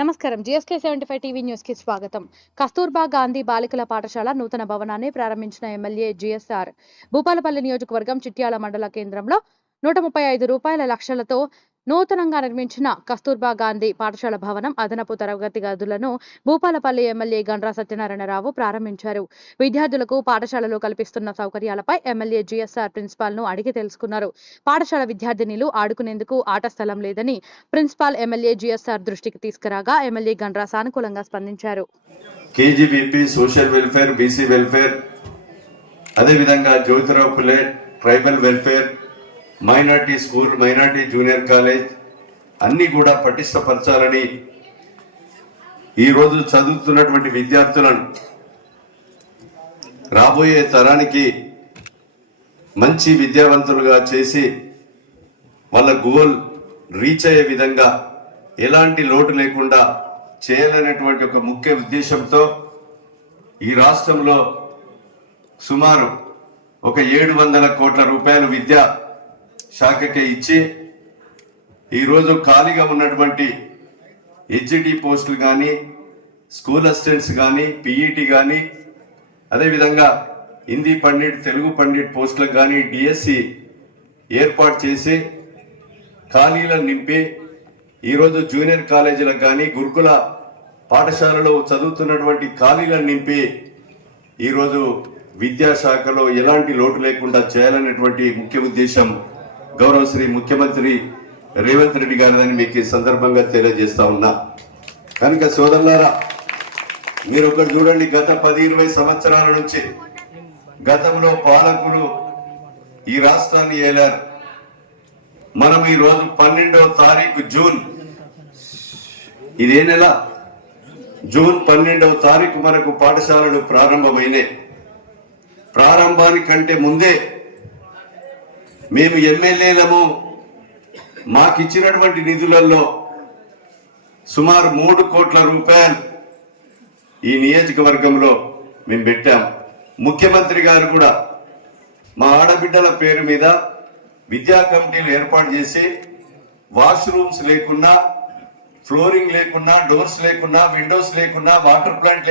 నమస్కారం. GSK seventy five TV న్యూస్కి స్వాగతం. కస్తూర్బా గాంధీ బాలికల పాఠశాల నూతన భవనాన్ని ప్రారంభించిన ఎమ్మెల్యే జిఎస్ఆర్. భూపాలపల్లి నియోజకవర్గం చిట్యాల మండల కేంద్రంలో నూట ముప్పై ఐదు రూపాయల లక్షలతో నూతనంగా నిర్మించిన కస్తూర్బా గాంధీ పాఠశాల భవనం అదనపు తరగతి గదులను భూపాలపల్లి ఎమ్మెల్యే గండ్రా సత్యనారాయణరావు ప్రారంభించారు. విద్యార్థులకు పాఠశాలలో కల్పిస్తున్న సౌకర్యాలపై ఎమ్మెల్యే జీఎస్ఆర్ ప్రిన్సిపాల్ను అడిగి తెలుసుకున్నారు. పాఠశాల విద్యార్థినిలు ఆడుకునేందుకు ఆట స్థలం లేదని ప్రిన్సిపాల్ ఎమ్మెల్యే జీఎస్ఆర్ దృష్టికి తీసుకురాగా ఎమ్మెల్యే గండ్రా సానుకూలంగా స్పందించారు. KGBP social welfare BC welfare అదేవిధంగా Jyotirao Phule tribal welfare minority school minority junior college అన్నీ కూడా పటిష్టపరచాలని ఈరోజు చదువుతున్నటువంటి విద్యార్థులను రాబోయే తరానికి మంచి విద్యావంతులుగా చేసి వాళ్ళ గోల్ రీచ్ అయ్యే విధంగా ఎలాంటి లోటు లేకుండా చేయాలనేటువంటి ఒక ముఖ్య ఉద్దేశంతో ఈ రాష్ట్రంలో సుమారు ఒక ఏడు వందల కోట్ల రూపాయలు విద్యా శాఖకే ఇచ్చి ఈరోజు ఖాళీగా ఉన్నటువంటి హెచ్డి పోస్టులు కానీ స్కూల్ అసిస్టెంట్స్ కానీ పిఈటి కానీ అదేవిధంగా హిందీ పండిట్ తెలుగు పండిట్ పోస్టులకు కానీ డిఎస్సి ఏర్పాటు చేసి ఖాళీలను నింపి ఈరోజు జూనియర్ కాలేజీలకు కానీ గురుకుల పాఠశాలలో చదువుతున్నటువంటి ఖాళీలను నింపి ఈరోజు విద్యాశాఖలో ఎలాంటి లోటు లేకుండా చేయాలనేటువంటి ముఖ్య ఉద్దేశం గౌరవ శ్రీ ముఖ్యమంత్రి రేవంత్ రెడ్డి గారిదని మీకు ఈ సందర్భంగా తెలియజేస్తా ఉన్నా. కనుక సోదరులారా మీరు ఒకటి చూడండి గత పది ఇరవై సంవత్సరాల నుంచి గతంలో పాలకులు ఈ రాష్ట్రాన్ని ఏలారు. మనం ఈ రోజు పన్నెండవ తారీఖు జూన్. ఇదే నెల జూన్ పన్నెండవ తారీఖు మనకు పాఠశాలలు ప్రారంభమైనాయి. ప్రారంభానికంటే ముందే మేము ఎమ్మెల్యేలము. మాకిచ్చినటువంటి నిధులలో సుమారు మూడు కోట్ల రూపాయలు ఈ నియోజకవర్గంలో మేము పెట్టాం. ముఖ్యమంత్రి గారు కూడా మా ఆడబిడ్డల పేరు మీద విద్యా కమిటీలు ఏర్పాటు చేసి వాష్రూమ్స్ లేకున్నా ఫ్లోరింగ్ లేకున్నా డోర్స్ లేకున్నా విండోస్ లేకున్నా వాటర్ ప్లాంట్